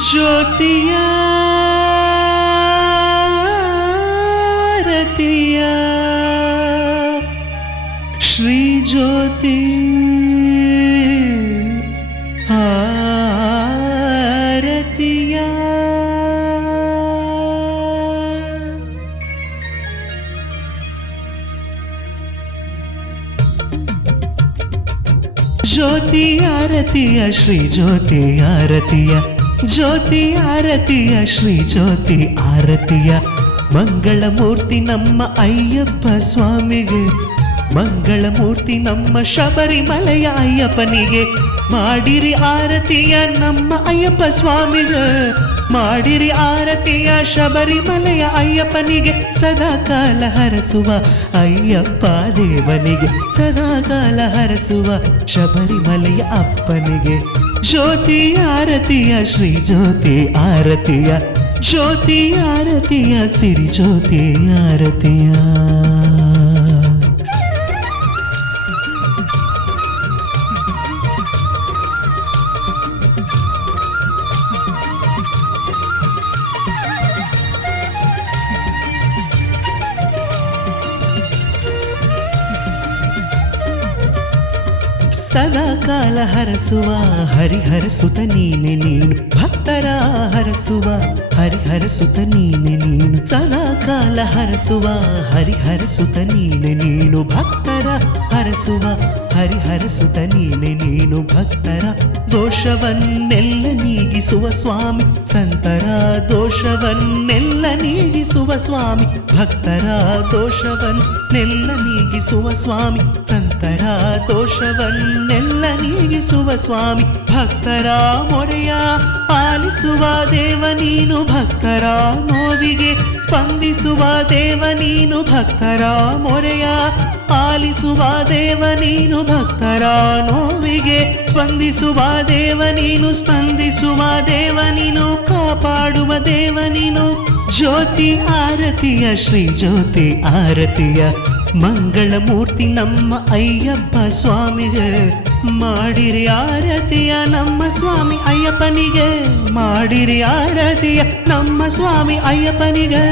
ಜ್ಯೋತಿಯ ರತಿಯ ಶ್ರೀ ಜ್ಯೋತಿ ಆರತಿಯ ಜ್ಯೋತಿ ಆರತಿಯ ಶ್ರೀ ಜ್ಯೋತಿ ಆರತಿಯ ಜ್ಯೋತಿ ಆರತಿಯ ಶ್ರೀ ಜ್ಯೋತಿ ಆರತಿಯ ಮಂಗಳ ಮೂರ್ತಿ ನಮ್ಮ ಅಯ್ಯಪ್ಪ ಸ್ವಾಮಿಗೆ ಮಂಗಳ ಮೂರ್ತಿ ನಮ್ಮ ಶಬರಿಮಲೆಯ ಅಯ್ಯಪ್ಪನಿಗೆ ಮಾಡಿರಿ ಆರತಿಯ ನಮ್ಮ ಅಯ್ಯಪ್ಪ ಸ್ವಾಮಿಗೆ ಮಾಡಿರಿ ಆರತಿಯ ಶಬರಿಮಲೆಯ ಅಯ್ಯಪ್ಪನಿಗೆ ಸದಾಕಾಲ ಹರಸುವ ಅಯ್ಯಪ್ಪ ದೇವನಿಗೆ ಸದಾಕಾಲ ಹರಸುವ ಶಬರಿಮಲೆಯ ಅಪ್ಪನಿಗೆ ಜ್ಯೋತಿ ಆರತಿಯ ಶ್ರೀ ಜ್ಯೋತಿ ಆರತಿಯ ಜ್ಯೋತಿ ಆರತಿಯ ಸಿರಿ ಜ್ಯೋತಿ ಆರತಿಯ ಸದಾಕಾಲ ಹರಸುವ ಹರಿಹರಸುತ ನೀನೆ ನೀನು ಭಕ್ತರ ಹರಸುವ ಹರಿಹರಸುತ ನೀನೆ ನೀನು ಸದಾಕಾಲ ಹರಸುವ ಹರಿಹರಸುತ ನೀನೆ ನೀನು ಭಕ್ತರ ಹರಸುವ ಹರಿಹರಸುತ ನೀನೆ ನೀನು ಭಕ್ತರ ದೋಷವನ್ನೆಲ್ಲ ನೀಗಿಸುವ ಸ್ವಾಮಿ ಸಂತರ ದೋಷವನ್ನೆಲ್ಲ ನೀಗಿಸುವ ಸ್ವಾಮಿ ಭಕ್ತರ ದೋಷವನ್ನೆಲ್ಲ ನೀಗಿಸುವ ಸ್ವಾಮಿ ಸಂತರ ದೋಷವನ್ನೆಲ್ಲ ನೀಗಿಸುವ ಸ್ವಾಮಿ ಭಕ್ತರ ಮೊರೆಯ ಆಲಿಸುವ ದೇವ ನೀನು ಭಕ್ತರ ನೋವಿಗೆ ಸ್ಪಂದಿಸುವ ದೇವ ನೀನು ಭಕ್ತರ ಮೊರೆಯ ಆಲಿಸುವ ದೇವ ನೀನು ಭಕ್ತರ ನೋವಿಗೆ ಸ್ಪಂದಿಸುವ ದೇವ ನೀನು ಸ್ಪಂದಿಸುವ ದೇವ ನೀನು ಕಾಪಾಡುವ ದೇವ ನೀನು ಜ್ಯೋತಿ ಆರತಿಯ ಶ್ರೀ ಜ್ಯೋತಿ ಆರತಿಯ ಮಂಗಳ ಮೂರ್ತಿ ನಮ್ಮ ಅಯ್ಯಪ್ಪ ಸ್ವಾಮಿಗೆ ಮಾಡಿರಿ ಆರತಿಯ ನಮ್ಮ ಸ್ವಾಮಿ ಅಯ್ಯಪ್ಪನಿಗೆ ಮಾಡಿರಿ ಆರತಿಯ ನಮ್ಮ ಸ್ವಾಮಿ ಅಯ್ಯಪ್ಪನಿಗೆ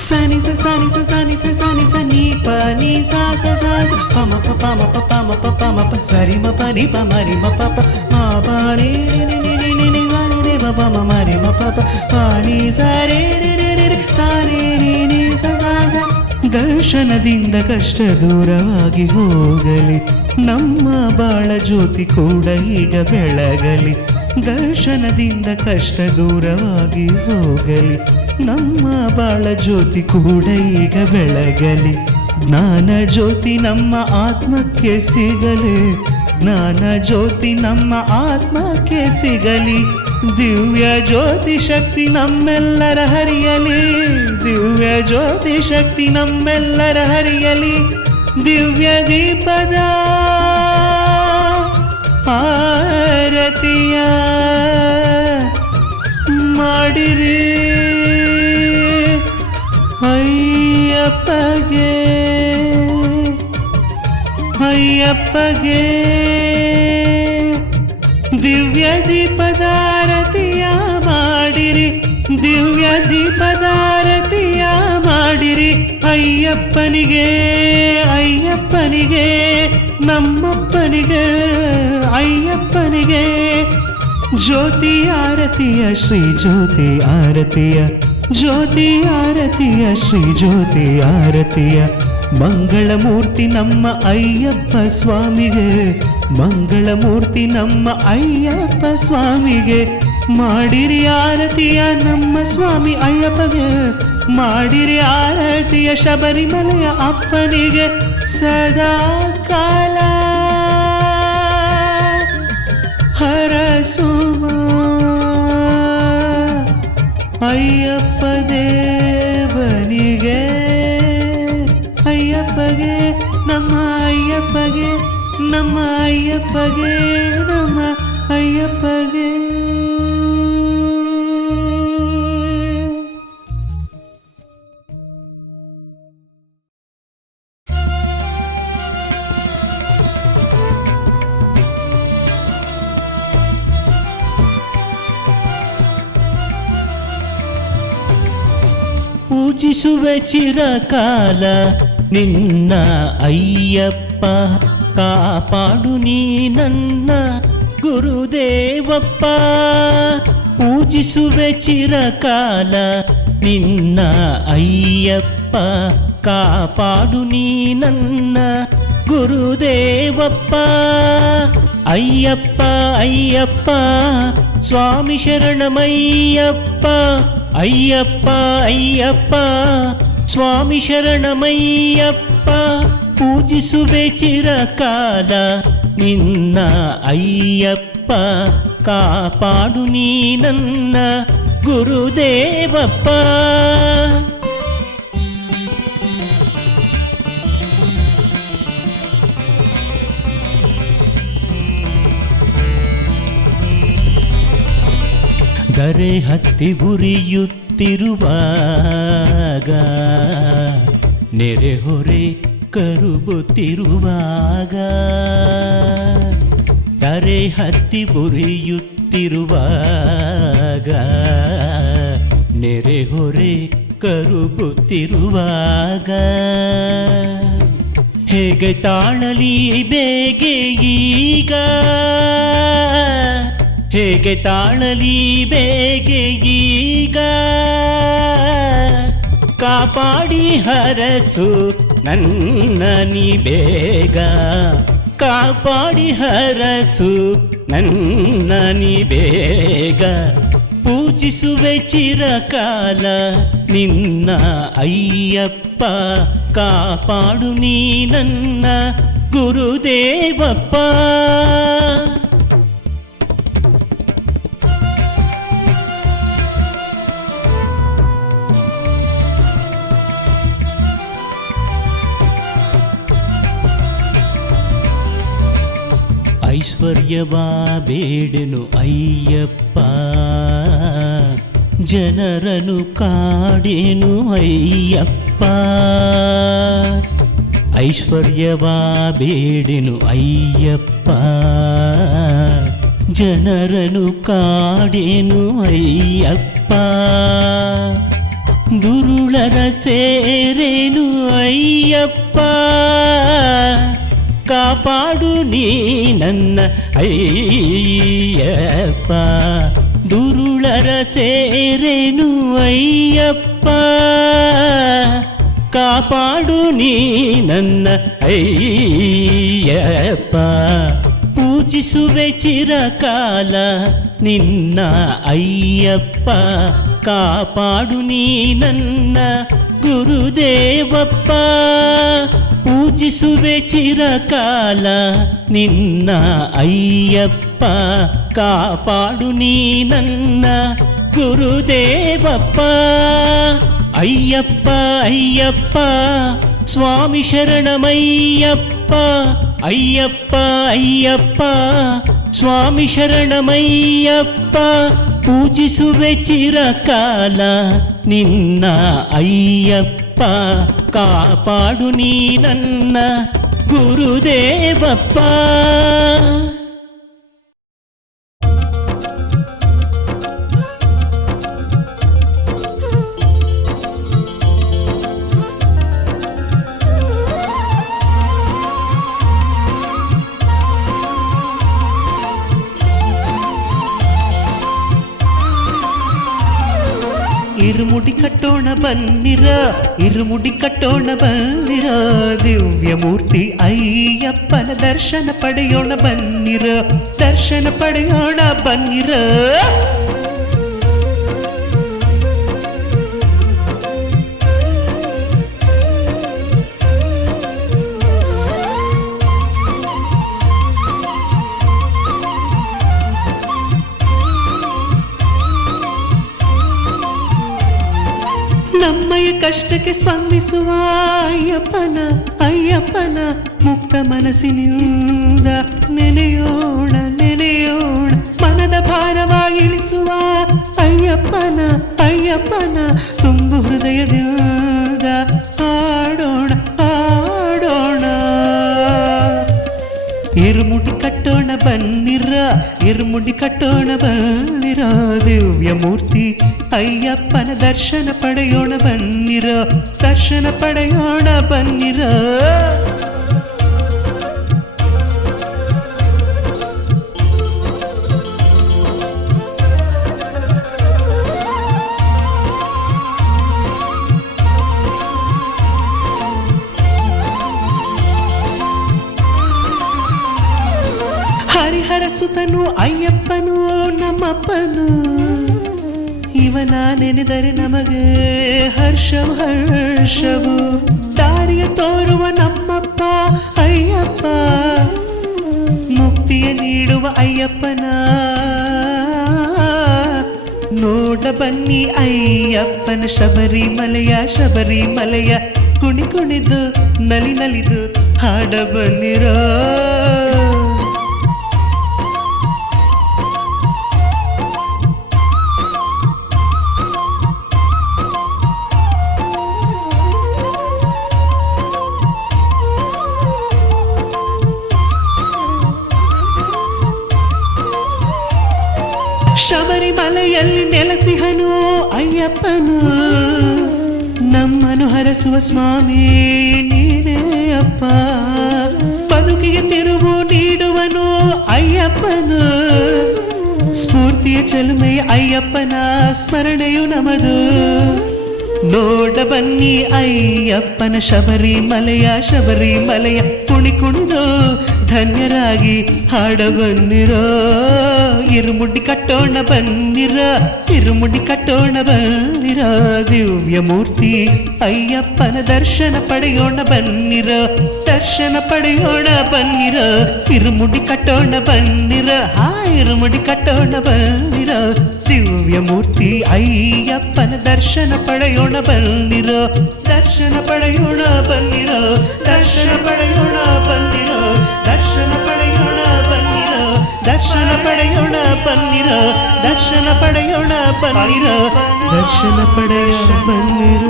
ಸನಿ ಸ ಸನಿ ಸ ಸನಿ ಸ ಸನಿ ಸ ನೀ ಪ ನೀ ಸ ಸ ಸ ಸ ಪ ಮ ಪ ಪ ಮ ಪ ಪ ಮ ಪ ಪ ಮ ಪ ಸರಿ ಮ ಪ ನಿ ಪ ಮ ರಿ ಮ ಪ ಪ ಮ ಪ ರಿ ನಿ ನಿ ನಿ ನಿ ನಿ ಗ ನಿ ರಿ ಮ ಪ ಮ ಮ ರಿ ಮ ಪ ಪ ಪ ನಿ ಸ ರಿ ರಿ ರಿ ರಿ ರಿ ಸ ರಿ ರಿ ನಿ ಸ ಸ ಸ ದರ್ಶನದಿಂದ ಕಷ್ಟ ದೂರವಾಗಿ ಹೋಗಲಿ ನಮ್ಮ ಬಾಳ ಜ್ಯೋತಿ ಕೂಡ ಈಗ ಬೆಳಗಲಿ ದರ್ಶನದಿಂದ ಕಷ್ಟ ದೂರವಾಗಿ ಹೋಗಲಿ ನಮ್ಮ ಬಾಳ ಜ್ಯೋತಿ ಕೂಡ ಈಗ ಬೆಳಗಲಿ ಜ್ಞಾನ ಜ್ಯೋತಿ ನಮ್ಮ ಆತ್ಮಕ್ಕೆ ಸಿಗಲಿ ಜ್ಞಾನ ಜ್ಯೋತಿ ನಮ್ಮ ಆತ್ಮಕ್ಕೆ ಸಿಗಲಿ ದಿವ್ಯ ಜ್ಯೋತಿ ಶಕ್ತಿ ನಮ್ಮೆಲ್ಲರ ಹರಿಯಲಿ ದಿವ್ಯ ಜ್ಯೋತಿ ಶಕ್ತಿ ನಮ್ಮೆಲ್ಲರ ಹರಿಯಲಿ ದಿವ್ಯ ದೀಪದ ಆರತಿಯ ಮಾಡಿರಿ ಅಯ್ಯಪ್ಪಗೆ ಅಯ್ಯಪ್ಪಗೆ ದಿವ್ಯ ದೀಪದಾರತಿಯ ಮಾಡಿರಿ ದಿವ್ಯ ದೀಪದಾರತಿಯ ಮಾಡಿರಿ ಅಯ್ಯಪ್ಪನಿಗೆ ಅಯ್ಯಪ್ಪನಿಗೆ ನಮ್ಮಪ್ಪನಿಗೆ ಅಯ್ಯಪ್ಪನಿಗೆ ಜ್ಯೋತಿ ಆರತಿಯ ಶ್ರೀ ಜ್ಯೋತಿ ಆರತಿಯ ಜ್ಯೋತಿ ಆರತಿಯ ಶ್ರೀ ಜ್ಯೋತಿ ಆರತಿಯ ಮಂಗಳ ಮೂರ್ತಿ ನಮ್ಮ ಅಯ್ಯಪ್ಪ ಸ್ವಾಮಿಗೆ ಮಂಗಳ ಮೂರ್ತಿ ನಮ್ಮ ಅಯ್ಯಪ್ಪ ಸ್ವಾಮಿಗೆ ಮಾಡಿರಿ ಆರತಿಯ ನಮ್ಮ ಸ್ವಾಮಿ ಅಯ್ಯಪ್ಪಗೆ ಮಾಡಿರಿ ಆರತಿಯ ಶಬರಿಮಲೆಯ ಅಪ್ಪನಿಗೆ ಸದಾ ಕಾಲ ಹರಸುವ ಅಯ್ಯಪ್ಪ ದೇವನಿಗೆ ಅಯ್ಯಪ್ಪಗೆ ನಮ್ಮ ಅಯ್ಯಪ್ಪಗೆ ನಮ್ಮ ಅಯ್ಯಪ್ಪಗೆ ನಮ್ಮ ಅಯ್ಯಪ್ಪಗೆ ಪೂಜಿಸುವೆ ಚಿರಕಾಲ ನಿನ್ನ ಅಯ್ಯಪ್ಪ, ಕಾಪಾಡು ನೀ ನನ್ನ ಗುರುದೇವಪ್ಪ. ಪೂಜಿಸುವೆ ಚಿರಕಾಲ ನಿನ್ನ ಅಯ್ಯಪ್ಪ, ಕಾಪಾಡು ನೀ ನನ್ನ ಗುರುದೇವಪ್ಪ. ಅಯ್ಯಪ್ಪ ಅಯ್ಯಪ್ಪ ಸ್ವಾಮಿ ಶರಣಮಯ್ಯಪ್ಪ, ಅಯ್ಯಪ್ಪ ಅಯ್ಯಪ್ಪ ಸ್ವಾಮಿ ಶರಣಮಯ್ಯಪ್ಪ. ಪೂಜಿಸುವೆ ಚಿರಕಾಲ ನಿನ್ನ ಅಯ್ಯಪ್ಪ, ಕಾಪಾಡು ನೀ ನನ್ನ ಗುರುದೇವಪ್ಪ. ದರೆ ಹತ್ತಿ ಉರಿಯುತ್ತಿರುವಾಗ, ನೆರೆಹೊರೆ ಕರುಬುತ್ತಿರುವಾಗ, ದರೆ ಹತ್ತಿ ಉರಿಯುತ್ತಿರುವಾಗ, ನೆರೆಹೊರೆ ಕರುಬುತ್ತಿರುವಾಗ, ಹೇಗೆ ತಾಳಲಿ ಬೇಗೆ ಈಗ, ಹೇಗೆ ತಾಳಲಿ ಬೇಗೆ ಈಗ. ಕಾಪಾಡಿ ಹರಸು ನನ್ನ ನೀ ಬೇಗ, ಕಾಪಾಡಿ ಹರಸು ನನ್ನ ನೀ ಬೇಗ. ಪೂಜಿಸುವೆ ಚಿರಕಾಲ ನಿನ್ನ ಅಯ್ಯಪ್ಪ, ಕಾಪಾಡು ನೀ ನನ್ನ ಗುರುದೇವಪ್ಪ. ಐಶ್ವರ್ಯವ ಬೇಡೆನು ಅಯ್ಯಪ್ಪ, ಜನರನು ಕಾಡೆನು ಅಯ್ಯಪ್ಪ. ಐಶ್ವರ್ಯವ ಬೇಡೆನು ಅಯ್ಯಪ್ಪ, ಜನರನು ಕಾಡೆನು ಅಯ್ಯಪ್ಪ. ದುರುಳರ ಸೇರೇನು ಅಯ್ಯಪ್ಪ, ಕಾಪಾಡು ನೀ ನನ್ನ ಅಯ್ಯಪ್ಪ. ದುರುಳರ ಸೇರೇನು ಅಯ್ಯಪ್ಪ, ಕಾಪಾಡು ನೀ ನನ್ನ ಅಯ್ಯಪ್ಪ. ಪೂಜಿಸುವೆ ಚಿರಕಾಲ ನಿನ್ನ ಅಯ್ಯಪ್ಪ, ಕಾಪಾಡು ನೀ ನನ್ನ ಗುರುದೇವಪ್ಪ. ಪೂಜಿಸುವೆ ಚಿರಕಾಲ ನಿನ್ನ ಅಯ್ಯಪ್ಪ, ಕಾಪಾಡು ನೀ ನನ್ನ ಗುರುದೇವಪ್ಪ. ಅಯ್ಯಪ್ಪ ಅಯ್ಯಪ್ಪ ಸ್ವಾಮಿ ಶರಣಮಯ್ಯಪ್ಪ, ಅಯ್ಯಪ್ಪ ಅಯ್ಯಪ್ಪ ಸ್ವಾಮಿ ಶರಣಮಯ್ಯಪ್ಪ. ಪೂಜಿಸುವೆ ಚಿರಕಾಲ ನಿನ್ನ ಅಯ್ಯಪ್ಪ, ಕಾಪಾಡು ನೀ ನನ್ನ ಗುರುದೇವಪ್ಪ. ಇರುಮುಡಿ ಕಟ್ಟೋಣ ಬನ್ನಿರ, ಇರುಮುಡಿ ಕಟ್ಟೋಣ ಬನ್ನಿರ, ದಿವ್ಯ ಮೂರ್ತಿ ಅಯ್ಯಪ್ಪನ ದರ್ಶನ ಪಡೆಯೋಣ ಬನ್ನಿರ, ದರ್ಶನ ಪಡೆಯೋಣ ಬನ್ನಿರ. ನಮ್ಮಯ ಕಷ್ಟಕ್ಕೆ ಸ್ಪಂದಿಸುವ ಅಯ್ಯಪ್ಪನ, ಅಯ್ಯಪ್ಪನ ಮುಕ್ತ ಮನಸ್ಸಿನಿಂದ ನೆನೆಯೋಣ ನೆನೆಯೋಣ, ಮನದ ಭಾರವಾಗಿಳಿಸುವ ಅಯ್ಯಪ್ಪನ, ಅಯ್ಯಪ್ಪನ ತುಂಬು ಹೃದಯದಿಂದ ಹಾಡೋಣ ಹಾಡೋಣ. ಇರುಮುಡಿ ಕಟ್ಟೋಣ ಬನ್ನಿರ, ಇರುಮುಡಿ ಕಟ್ಟೋಣ ಬನ್ನಿರ, ದಿವ್ಯ ಮೂರ್ತಿ ಅಯ್ಯಪ್ಪನ ದರ್ಶನ ಪಡೆಯೋಣ ಬನ್ನಿರ, ದರ್ಶನ ಪಡೆಯೋಣ ಬನ್ನಿರ. ಹರಿಹರ ಸುತನು ಅಯ್ಯಪ್ಪನು ನಮ್ಮಪ್ಪನು, ಇವನ ನೆನೆದರೆ ನಮಗೆ ಹರ್ಷವು ಹರ್ಷವು. ದಾರಿಯ ತೋರುವ ನಮ್ಮಪ್ಪ ಅಯ್ಯಪ್ಪ, ಮುಕ್ತಿಯ ನೀಡುವ ಅಯ್ಯಪ್ಪನ ನೋಡ ಬನ್ನಿ ಅಯ್ಯಪ್ಪನ ಶಬರಿಮಲೆಯ ಶಬರಿಮಲೆಯ. ಕುಣಿ ಕುಣಿದು ನಲಿ ನಲಿದು ಹಾಡ ಬನ್ನಿರೋ. ಶಬರಿಮಲೆಯಲ್ಲಿ ನೆಲೆಸಿಹನು ಅಯ್ಯಪ್ಪನು, ನಮ್ಮನು ಹರಸುವ ಸ್ವಾಮಿ ನೀನೇ ಅಪ್ಪ. ಬದುಕಿಗೆ ತಿರುವು ನೀಡುವನು ಅಯ್ಯಪ್ಪನು, ಸ್ಫೂರ್ತಿಯ ಚೆಲುಮೆಯ ಅಯ್ಯಪ್ಪನ ಸ್ಮರಣೆಯು ನಮದು. ನೋಡ ಬನ್ನಿ ಅಯ್ಯಪ್ಪನ ಶಬರಿಮಲೆಯ ಶಬರಿಮಲೆಯ. ಕುಣಿ ಕುಣಿದು ಧನ್ಯರಾಗಿ ಹಾಡ ಬನ್ನಿರೋ. ಇರುಮುಡಿ ಕಟ್ಟೋಣ ಬನ್ನಿರ, ಇರುಮುಡಿ ಕಟ್ಟೋಣ ಬನ್ನಿರ, ದಿವ್ಯ ಮೂರ್ತಿ ಅಯ್ಯಪ್ಪನ ದರ್ಶನ ಪಡೆಯೋಣ ಬನ್ನಿರ, ದರ್ಶನ ಪಡೆಯೋಣ ಬನ್ನಿರ. ಇರುಮುಡಿ ಕಟ್ಟೋಣ ಬನ್ನಿರ, ಇರುಮುಡಿ ಕಟ್ಟೋಣ ಬನ್ನಿರ, ದಿವ್ಯ ಮೂರ್ತಿ ಅಯ್ಯಪ್ಪನ ದರ್ಶನ ಪಡೆಯೋಣ ಬನ್ನಿರ, ದರ್ಶನ ಪಡೆಯೋಣ ಬನ್ನಿರ, ದರ್ಶನ ಪಡೆಯೋಣ ಬನ್ನಿರ, ದರ್ಶನ ಪಡೆಯೋಣ ಬನ್ನಿರ, ದರ್ಶನ ಪಡೆಯೋಣ ಬನ್ನಿರ, ದರ್ಶನ ಪಡೆಯೋಣ ಬನ್ನಿರ, ದರ್ಶನ ಪಡೆಯೋಣ ಬನ್ನಿರ.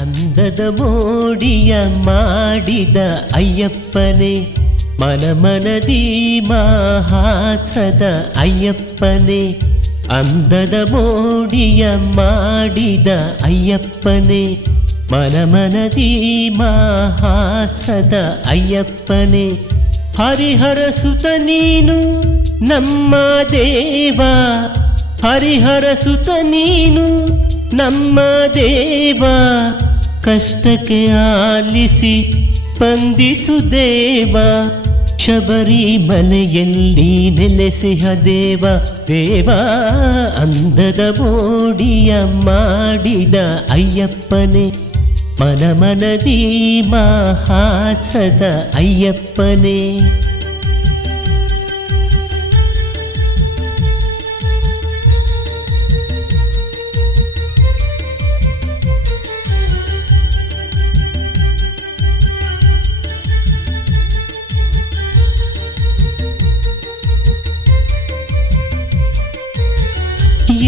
ಅಂದದ ಮೋಡಿಯ ಮಾಡಿದ ಅಯ್ಯಪ್ಪನೇ, ಮನಮನದಿ ಮಹಾಸದ ಅಯ್ಯಪ್ಪನೇ. ಅಂದದ ಮೋಡಿಯ ಮಾಡಿದ ಅಯ್ಯಪ್ಪನೇ, ಮನಮನದಿ ಮಹಾಸದ ಅಯ್ಯಪ್ಪನೇ. ಹರಿಹರ ಸುತ ನೀನು ನಮ್ಮ ದೇವ, ಹರಿಹರ ಸುತ ನೀನು ನಮ್ಮ ದೇವ. ಕಷ್ಟಕ್ಕೆ ಆಲಿಸಿ ಸ್ಪಂದಿಸು ದೇವ, ಶಬರಿಮಲೆಯಲ್ಲಿ ನೆಲೆಸಿಹ ದೇವ ದೇವ. ಅಂದದ ಮೋಡಿಯ ಮಾಡಿದ ಅಯ್ಯಪ್ಪನೇ, ಮನಮನದಿ ಮಹಾಸದ ಅಯ್ಯಪ್ಪನೇ.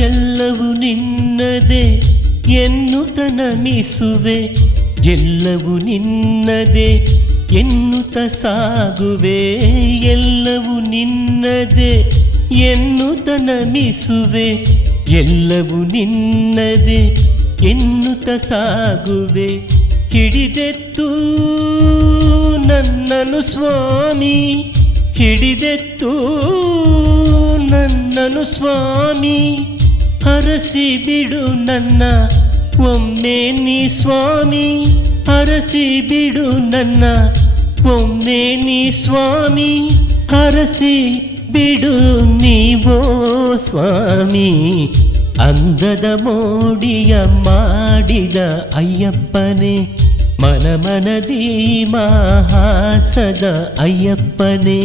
ಎಲ್ಲವೂ ನಿನ್ನದೇ ಎನ್ನುತ್ತ ನಮಿಸುವೆ, ಎಲ್ಲವೂ ನಿನ್ನದೇ ಎನ್ನುತ್ತ ಸಾಗುವೆ. ಎಲ್ಲವೂ ನಿನ್ನದೇ ಎನ್ನುತ್ತ ನಮಿಸುವೆ, ಎಲ್ಲವೂ ನಿನ್ನದೇ ಎನ್ನುತ್ತ ಸಾಗುವೆ. ಹಿಡಿದೆತ್ತು ನನ್ನನು ಸ್ವಾಮಿ, ಹಿಡಿದೆತ್ತು ನನ್ನನು ಸ್ವಾಮಿ. ಹರಸಿ ಬಿಡು ನನ್ನ ಒಮ್ಮೆ ನೀ ಸ್ವಾಮಿ, ಹರಸಿ ಬಿಡು ನನ್ನ ಒಮ್ಮೆ ನೀ ಸ್ವಾಮಿ. ಹರಸಿ ಬಿಡು ನೀವೋ ಸ್ವಾಮಿ. ಅಂದದ ಮೋಡಿಯ ಮಾಡಿದ ಅಯ್ಯಪ್ಪನೇ, ಮನಮನದಿ ಮಹಾಸದ ಅಯ್ಯಪ್ಪನೇ.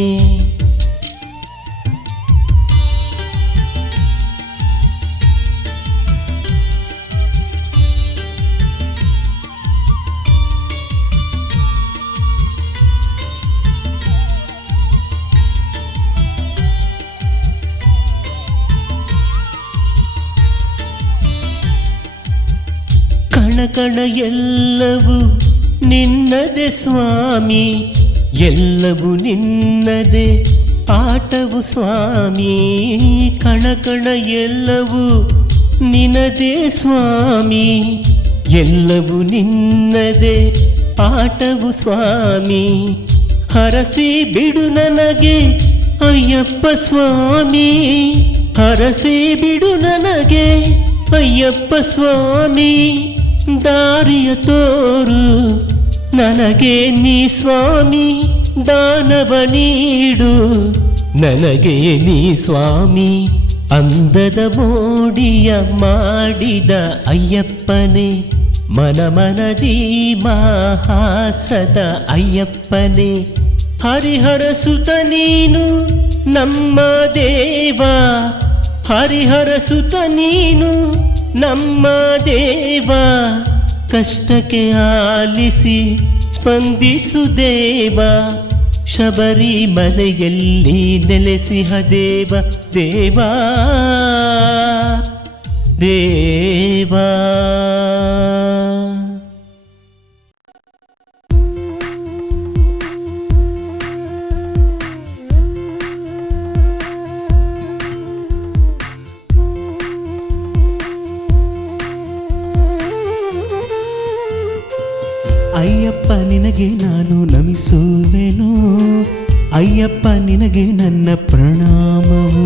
ಕಣ ಎಲ್ಲವೂ ನಿನ್ನದೆ ಸ್ವಾಮಿ, ಎಲ್ಲವೂ ನಿನ್ನದೆ ಆಟವು ಸ್ವಾಮಿ. ಕಣ ಕಣ ಎಲ್ಲವೂ ನಿನ್ನದೇ ಸ್ವಾಮಿ, ಎಲ್ಲವೂ ನಿನ್ನದೆ ಆಟವು ಸ್ವಾಮಿ. ಹರಸಿ ಬಿಡು ನನಗೆ ಅಯ್ಯಪ್ಪ ಸ್ವಾಮಿ, ಹರಸಿ ಬಿಡು ನನಗೆ ಅಯ್ಯಪ್ಪ ಸ್ವಾಮಿ. ದಾರಿಯ ತೋರು ನನಗೆ ನೀ ಸ್ವಾಮಿ, ದಾನವ ನೀಡು ನನಗೆ ನೀ ಸ್ವಾಮಿ. ಅಂದದ ಮೋಡಿಯ ಮಾಡಿದ ಅಯ್ಯಪ್ಪನೇ, ಮನ ಮನದಿ ಮಹಾಸದ ಅಯ್ಯಪ್ಪನೇ. ಹರಿಹರ ಸುತ ನೀನು ನಮ್ಮ ದೇವ, ಹರಿಹರ ಸುತ ನೀನು ನಮ್ಮ ದೇವ. ಕಷ್ಟಕ್ಕೆ ಆಲಿಸಿ ಸ್ಪಂದಿಸು ದೇವ, ಶಬರಿಮಲೆಯಲ್ಲಿ ನೆಲೆಸಿಹ ದೇವ ದೇವಾ ದೇವಾ. ಅಯ್ಯಪ್ಪ ನಿನಗೆ ನಾನು ನಮಿಸುವೆನು, ಅಯ್ಯಪ್ಪ ನಿನಗೆ ನನ್ನ ಪ್ರಣಾಮವು.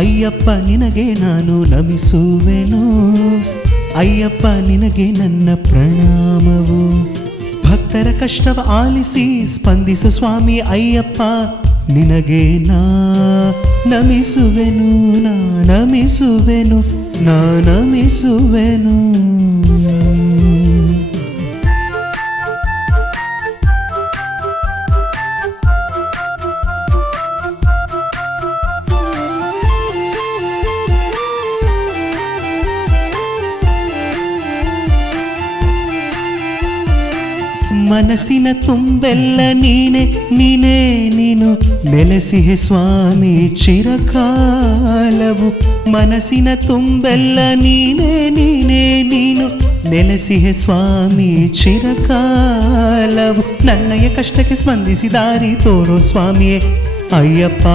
ಅಯ್ಯಪ್ಪ ನಿನಗೆ ನಾನು ನಮಿಸುವೆನು, ಅಯ್ಯಪ್ಪ ನಿನಗೆ ನನ್ನ ಪ್ರಣಾಮವು. ಭಕ್ತರ ಕಷ್ಟವ ಆಲಿಸಿ ಸ್ಪಂದಿಸು ಸ್ವಾಮಿ ಅಯ್ಯಪ್ಪ, ನಿನಗೆ ನಾ ನಮಿಸುವೆನು, ನಾ ನಮಿಸುವೆನು, ನಾ ನಮಿಸುವೆನು. ಮನಸ್ಸಿನ ತುಂಬೆಲ್ಲ ನೀನೆ ನೀನೇ ನೀನು, ನೆಲೆಸಿಹೆ ಸ್ವಾಮಿ ಚಿರಕಾಲವು. ಮನಸ್ಸಿನ ತುಂಬೆಲ್ಲ ನೀನೇ ನೀನೇ ನೀನು, ನೆಲೆಸಿಹೆ ಸ್ವಾಮಿ ಚಿರಕಾಲವು. ನನ್ನಯ ಕಷ್ಟಕ್ಕೆ ಸ್ಪಂದಿಸಿ ದಾರಿ ತೋರೋ ಸ್ವಾಮಿಯೇ ಅಯ್ಯಪ್ಪ,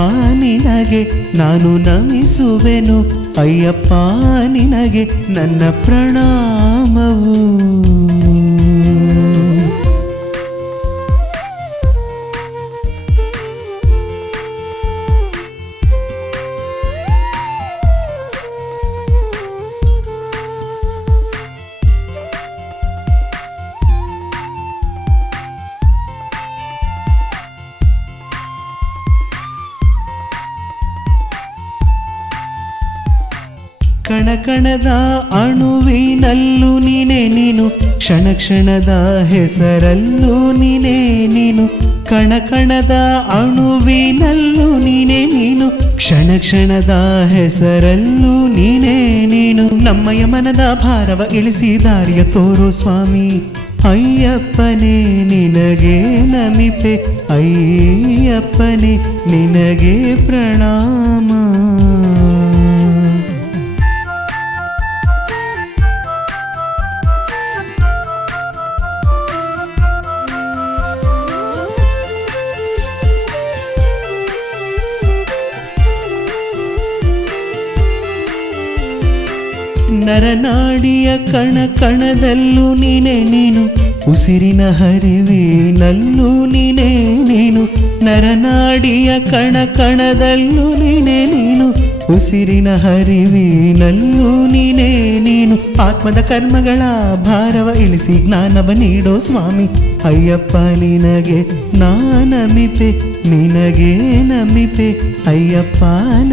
ನಿನಗೆ ನಾನು ನಮಿಸುವೆನು, ಅಯ್ಯಪ್ಪ ನಿನಗೆ ನನ್ನ ಪ್ರಣಾಮವು. ಕಣ ಕಣದ ಅಣುವಿನಲ್ಲೂ ನೀನೇ ನೀನು, ಕ್ಷಣ ಕ್ಷಣದ ಹೆಸರಲ್ಲೂ ನೀನೇ ನೀನು. ಕಣ ಕಣದ ಅಣುವಿನಲ್ಲೂ ನೀನೇ ನೀನು, ಕ್ಷಣ ಕ್ಷಣದ ಹೆಸರಲ್ಲೂ ನೀನೇ ನೀನು. ನಮ್ಮಯ ಮನದ ಭಾರವ ಇಳಿಸಿ ದಾರಿಯ ತೋರೋ ಸ್ವಾಮಿ ಅಯ್ಯಪ್ಪನೇ, ನಿನಗೆ ನಮಿಪೆ ಅಯ್ಯಪ್ಪನೇ, ನಿನಗೆ ಪ್ರಣಾಮ. ನರನಾಡಿಯ ಕಣ ಕಣದಲ್ಲೂ ನೀನೇ ನೀನು, ಉಸಿರಿನ ಹರಿವಿನಲ್ಲೂ ನೀನೇ ನೀನು. ನರನಾಡಿಯ ಕಣ ಕಣದಲ್ಲೂ ನೀನೇ ನೀನು, ಉಸಿರಿನ ಹರಿವಿನಲ್ಲೂ ನೀನೇ ನೀನು. ಆತ್ಮದ ಕರ್ಮಗಳ ಭಾರವ ಇಳಿಸಿ ಜ್ಞಾನವ ನೀಡೋ ಸ್ವಾಮಿ ಅಯ್ಯಪ್ಪ, ನಿನಗೆ ನಮಿಪೆ, ನಿನಗೆ ನಮಿಪೆ ಅಯ್ಯಪ್ಪ,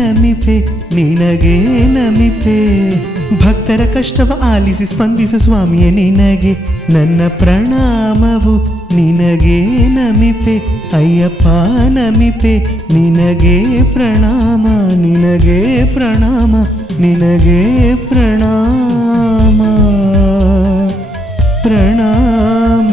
ನಮಿಪೆ ನಿನಗೆ ನಮಿಪೆ. ಭಕ್ತರ ಕಷ್ಟವ ಆಲಿಸಿ ಸ್ಪಂದಿಸು ಸ್ವಾಮಿಯೇ ನಿನಗೆ ನನ್ನ ಪ್ರಣಾಮವು. ನಿನಗೆ ನಮಿಪೆ ಅಯ್ಯಪ್ಪ, ನಮಿಪೆ ನಿನಗೆ ಪ್ರಣಾಮ, ನಿನಗೆ ಪ್ರಣಾಮ, ನಿನಗೆ ಪ್ರಣಾಮ ಪ್ರಣಾಮ.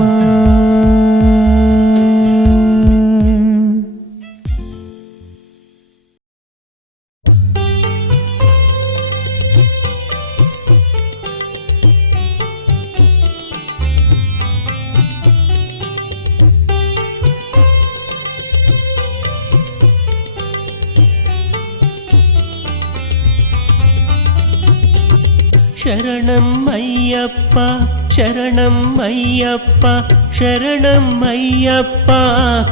ಶರಣಂ ಅಯ್ಯಪ್ಪ ಶರಣಂ ಅಯ್ಯಪ್ಪ ಶರಣಂ ಅಯ್ಯಪ್ಪ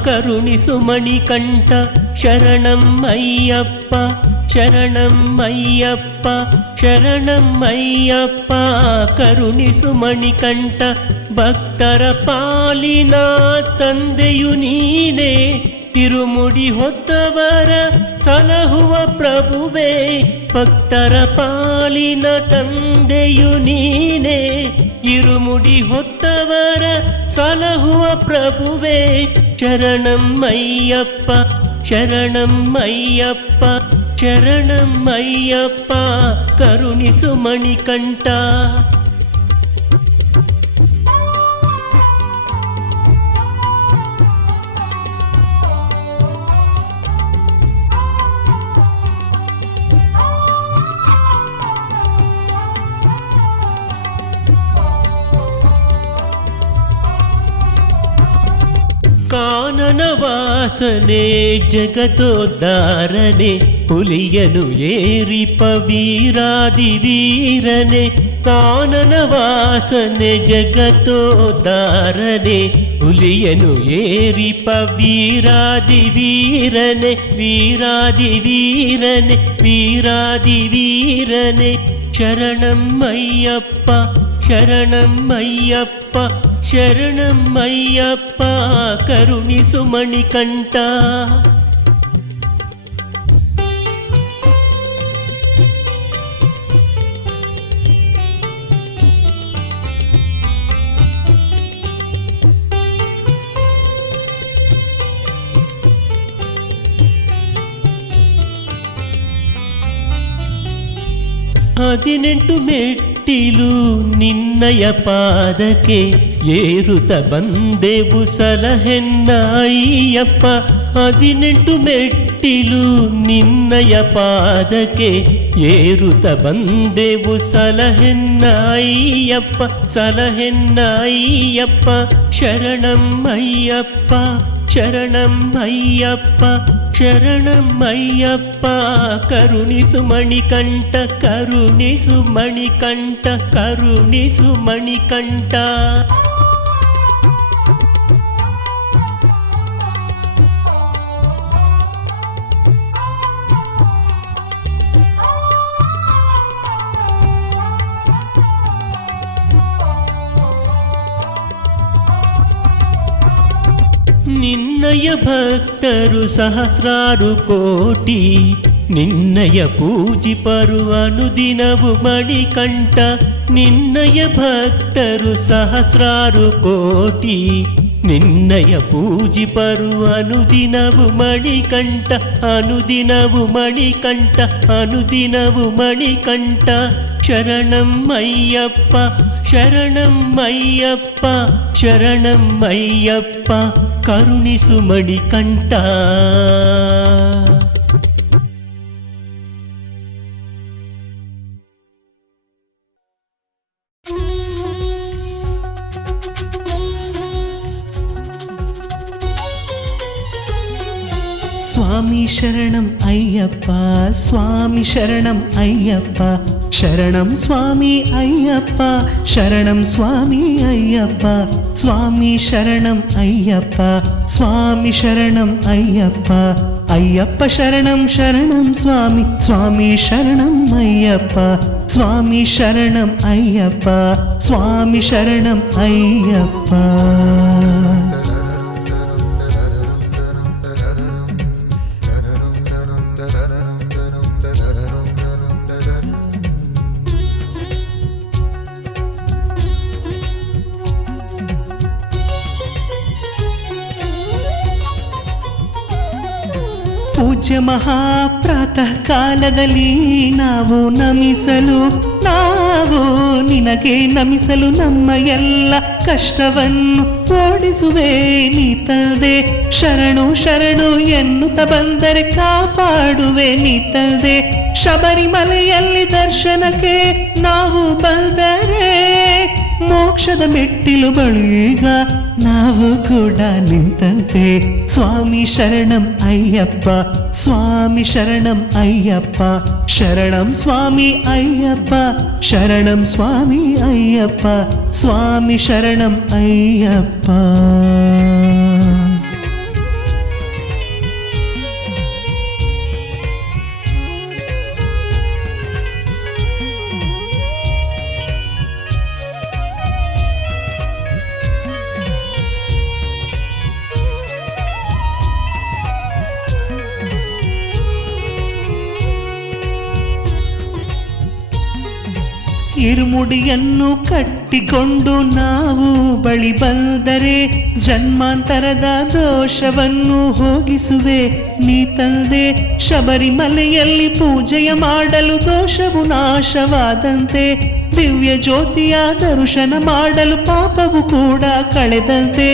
ಕರುಣಿಸು ಮಣಿಕಂಠ ಶರಣಂ ಅಯ್ಯಪ್ಪ ಶರಣಂ ಅಯ್ಯಪ್ಪ ಶರಣಂ ಅಯ್ಯಪ್ಪ ಕರುಣಿಸು ಮಣಿಕಂಠ ಭಕ್ತರ ಪಾಲಿನ ತಂದೆಯು ನೀನೇ ತಿರುಮುಡಿ ಹೊತ್ತವರ ಸಲಹುವ ಪ್ರಭುವೇ ಭಕ್ತರ ಪಾಲಿನ ತಂದೆಯು ನೀನೇ ಇರುಮುಡಿ ಹೊತ್ತವರ ಸಲಹುವ ಪ್ರಭುವೇ ಶರಣಂ ಅಯ್ಯಪ್ಪ ಶರಣಂ ಅಯ್ಯಪ್ಪ ಶರಣಂ ಅಯ್ಯಪ್ಪ ಕರುಣಿಸು ಮಣಿಕಂಠ ಕಾನನ ವಾಸನೆ ಜಗತೋದ್ಧಾರನೆ ಹುಲಿಯನು ಏರಿಪ ವೀರಾದಿ ವೀರನೆ ಕಾನನ ವಾಸನೆ ಜಗತೋದ್ಧಾರನೆ ಹುಲಿಯನು ಏರಿಪ ವೀರಾದಿ ವೀರನೆ ವೀರಾದಿ ವೀರನೆ ವೀರಾದಿ ವೀರನೆ ಶರಣಂ ಅಯ್ಯಪ್ಪ ಶರಣಂ ಅಯ್ಯಪ್ಪ ಶರಣಂ ಅಯ್ಯಪ್ಪ ಕರುಣಿಸು ಮಣಿಕಂಠ ಹದಿನೆಂಟು ಮೆಟ್ಟಿಲು ನಿನ್ನಯ ಪಾದಕ್ಕೆ ಏರುತ್ತ ಬಂದೆವು ಸಲಹೆನ್ನ ಅಯ್ಯಪ್ಪ ಹದಿನೆಂಟು ಮೆಟ್ಟಿಲು ನಿನ್ನಯ ಪಾದಕ್ಕೆ ಏರುತ್ತ ಬಂದೆವು ಸಲಹೆನ್ನ ಅಯ್ಯಪ್ಪ ಸಲಹೆನ್ನ ಅಯ್ಯಪ್ಪ ಶರಣಂ ಅಯ್ಯಪ್ಪ ಶರಣಂ ಅಯ್ಯಪ್ಪ ಶರಣಂ ಅಯ್ಯಪ್ಪ ಕರುಣಿಸು ಮಣಿಕಂಠ ಕರುಣಿಸು ಮಣಿಕಂಠ ಕರುಣಿಸು ಮಣಿಕಂಠ ನಿನ್ನಯ ಭಕ್ತರು ಸಹಸ್ರಾರು ಕೋಟಿ ನಿನ್ನಯ ಪೂಜಿಪರು ಅನುದಿನವು ಮಣಿಕಂಠ ನಿನ್ನಯ ಭಕ್ತರು ಸಹಸ್ರಾರು ಕೋಟಿ ನಿನ್ನಯ ಪೂಜಿಪರು ಅನುದಿನವು ಮಣಿಕಂಠ ಅನುದಿನವು ಮಣಿಕಂಠ ಅನುದಿನವು ಮಣಿಕಂಠ ಶರಣಂ ಅಯ್ಯಪ್ಪ ಶರಣಂ ಅಯ್ಯಪ್ಪ ಶರಣಂ ಅಯ್ಯಪ್ಪ ಕರುಣಿಸು ಮಣಿಕಂಠ ಸ್ವಾಮಿ ಶರಣಂ ಅಯ್ಯಪ್ಪ ಸ್ವಾಮಿ ಶರಣಂ ಅಯ್ಯಪ್ಪ ಶರಣಂ ಸ್ವಾಮಿ ಅಯ್ಯಪ್ಪ ಶರಣಂ ಸ್ವಾಮಿ ಅಯ್ಯಪ್ಪ ಸ್ವಾಮಿ ಶರಣಂ ಅಯ್ಯಪ್ಪ ಸ್ವಾಮಿ ಶರಣಂ ಅಯ್ಯಪ್ಪ ಅಯ್ಯಪ್ಪ ಶರಣಂ ಶರಣಂ ಸ್ವಾಮಿ ಸ್ವಾಮಿ ಶರಣಂ ಅಯ್ಯಪ್ಪ ಸ್ವಾಮಿ ಶರಣಂ ಅಯ್ಯಪ್ಪ ಸ್ವಾಮಿ ಶರಣಂ ಅಯ್ಯಪ್ಪ ಪೂಜ್ಯ ಮಹಾಪ್ರಾತಃ ಕಾಲದಲ್ಲಿ ನಾವು ನಿನಗೆ ನಮಿಸಲು ನಮ್ಮ ಎಲ್ಲ ಕಷ್ಟವನ್ನು ಓಡಿಸುವೆ ನೀ ತಂದೆ ಶರಣು ಶರಣು ಎನ್ನುತ್ತ ಬಂದರೆ ಕಾಪಾಡುವೆ ನೀ ತಂದೆ ಶಬರಿಮಲೆಯಲ್ಲಿ ದರ್ಶನಕ್ಕೆ ನಾವು ಬಂದರೆ ಮೋಕ್ಷದ ಮೆಟ್ಟಿಲು ಬಳಿಗ ನಾವು ಕೂಡ ನಿಂತಂತೆ ಸ್ವಾಮಿ ಶರಣಂ ಅಯ್ಯಪ್ಪ ಸ್ವಾಮಿ ಶರಣಂ ಅಯ್ಯಪ್ಪ ಶರಣಂ ಸ್ವಾಮಿ ಅಯ್ಯಪ್ಪ ಶರಣಂ ಸ್ವಾಮಿ ಅಯ್ಯಪ್ಪ ಸ್ವಾಮಿ ಶರಣಂ ಅಯ್ಯಪ್ಪ ಇರುಮುಡಿಯನ್ನು ಕಟ್ಟಿಕೊಂಡು ನಾವು ಬಳಿ ಬಂದರೆ ಜನ್ಮಾಂತರದ ದೋಷವನ್ನು ಹೋಗಿಸುವೆ ನೀ ತಂದೆ ಶಬರಿಮಲೆಯಲ್ಲಿ ಪೂಜೆಯ ಮಾಡಲು ದೋಷವು ನಾಶವಾದಂತೆ ದಿವ್ಯ ಜ್ಯೋತಿಯ ದರ್ಶನ ಮಾಡಲು ಪಾಪವು ಕೂಡ ಕಳೆದಂತೆ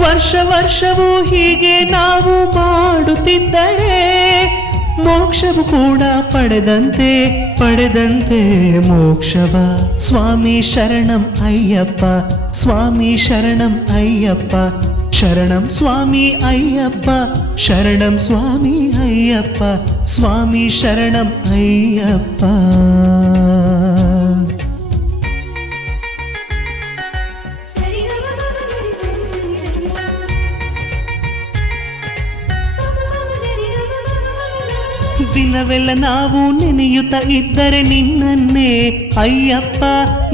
ವರ್ಷ ವರ್ಷವೂ ಹೀಗೆ ನಾವು ಮಾಡುತ್ತಿದ್ದರೆ ಮೋಕ್ಷವು ಕೂಡ ಪಡೆದಂತೆ ಮೋಕ್ಷವ ಸ್ವಾಮಿ ಶರಣಂ ಅಯ್ಯಪ್ಪ ಸ್ವಾಮಿ ಶರಣಂ ಅಯ್ಯಪ್ಪ ಶರಣಂ ಸ್ವಾಮಿ ಅಯ್ಯಪ್ಪ ಶರಣಂ ಸ್ವಾಮಿ ಅಯ್ಯಪ್ಪ ಸ್ವಾಮಿ ಶರಣಂ ಅಯ್ಯಪ್ಪ ದಿನವೆಲ್ಲ ನಾವು ನೆನೆಯುತ್ತ ಇದ್ದರೆ ನಿನ್ನನ್ನೇ ಅಯ್ಯಪ್ಪ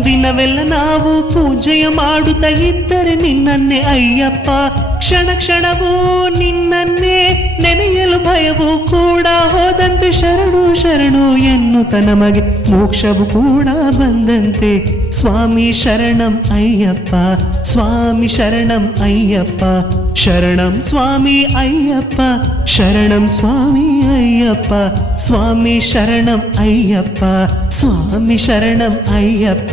ದಿನವೆಲ್ಲ ನಾವು ಪೂಜೆಯ ಮಾಡುತ್ತಾ ಇದ್ದರೆ ನಿನ್ನನ್ನೇ ಅಯ್ಯಪ್ಪ ಕ್ಷಣ ಕ್ಷಣವೂ ನಿನ್ನನ್ನೇ ನೆನೆಯಲು ಭಯವು ಕೂಡ ಹೋದಂತೆ ಶರಣು ಶರಣು ಎನ್ನುತ್ತ ನಮಗೆ ಮೋಕ್ಷವು ಕೂಡ ಬಂದಂತೆ ಸ್ವಾಮಿ ಶರಣಂ ಅಯ್ಯಪ್ಪ ಸ್ವಾಮಿ ಶರಣಂ ಅಯ್ಯಪ್ಪ ಶರಣಂ ಸ್ವಾಮಿ ಅಯ್ಯಪ್ಪ ಶರಣಂ ಸ್ವಾಮಿ ಅಯ್ಯಪ್ಪ ಸ್ವಾಮಿ ಶರಣಂ ಅಯ್ಯಪ್ಪ ಸ್ವಾಮಿ ಶರಣಂ ಅಯ್ಯಪ್ಪ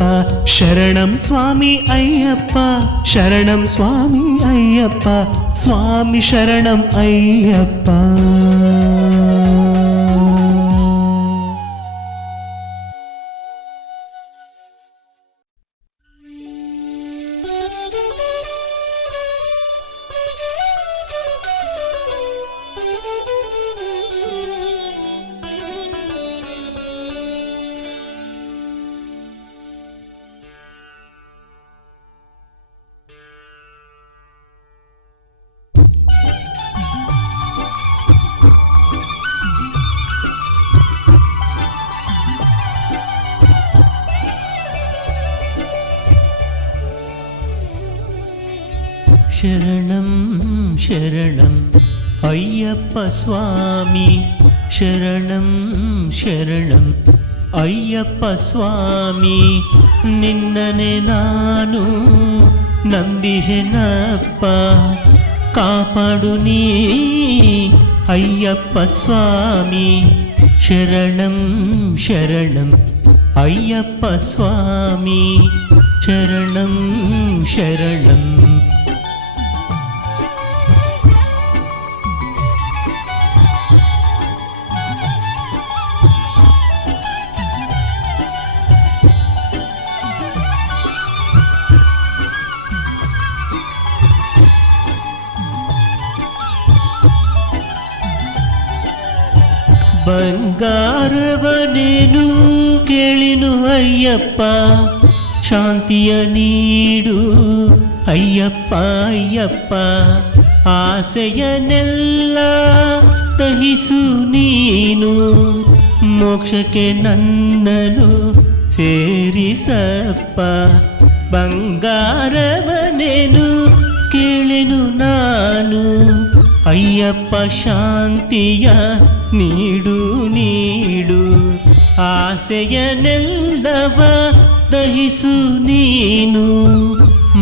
ಶರಣಂ ಸ್ವಾಮಿ ಅಯ್ಯಪ್ಪ ಶರಣಂ ಸ್ವಾಮಿ ಅಯ್ಯಪ್ಪ ಸ್ವಾಮಿ ಶರಣಂ ಅಯ್ಯಪ್ಪ ಶರಣಂ ಶರಣಂ ಅಯ್ಯಪ್ಪ ಸ್ವಾಮಿ ಶರಣಂ ಶರಣಂ ಅಯ್ಯಪ್ಪ ಸ್ವಾಮಿ ನಿನ್ನನೆ ನಾನು ನಂಬಿಹೆನಪ್ಪ ಕಾಪಾಡು ನೀ ಅಯ್ಯಪ್ಪ ಸ್ವಾಮಿ ಶರಣಂ ಶರಣಂ ಅಯ್ಯಪ್ಪ ಸ್ವಾಮಿ ಶರಣಂ ಶರಣಂ ಬಂಗಾರವನೇನು ಕೇಳಿನು ಅಯ್ಯಪ್ಪ ಶಾಂತಿಯ ನೀಡು ಅಯ್ಯಪ್ಪ ಅಯ್ಯಪ್ಪ ಆಸೆಯನೆಲ್ಲ ದಹಿಸು ನೀನು ಮೋಕ್ಷಕ್ಕೆ ನನ್ನನು ಸೇರಿಸಪ್ಪ ಬಂಗಾರವನೇನು ಕೇಳೆನು ನಾನು ಅಯ್ಯಪ್ಪ ಶಾಂತಿಯ ನೀಡು ನೀಡು ಆಸೆಯನೆಲ್ಲವ ದಹಿಸು ನೀನು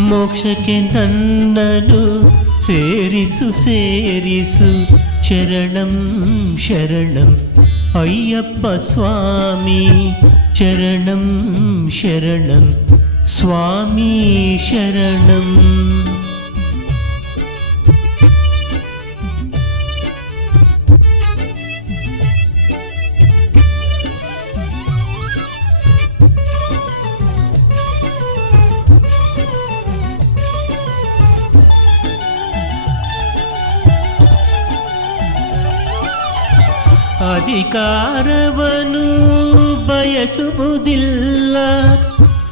ಮೋಕ್ಷಕ್ಕೆ ನನ್ನನು ಸೇರಿಸು ಸೇರಿಸು ಶರಣಂ ಶರಣಂ ಅಯ್ಯಪ್ಪ ಸ್ವಾಮಿ ಶರಣಂ ಶರಣಂ ಸ್ವಾಮಿ ಶರಣಂ ಅಧಿಕಾರವನು ಬಯಸುವುದಿಲ್ಲ,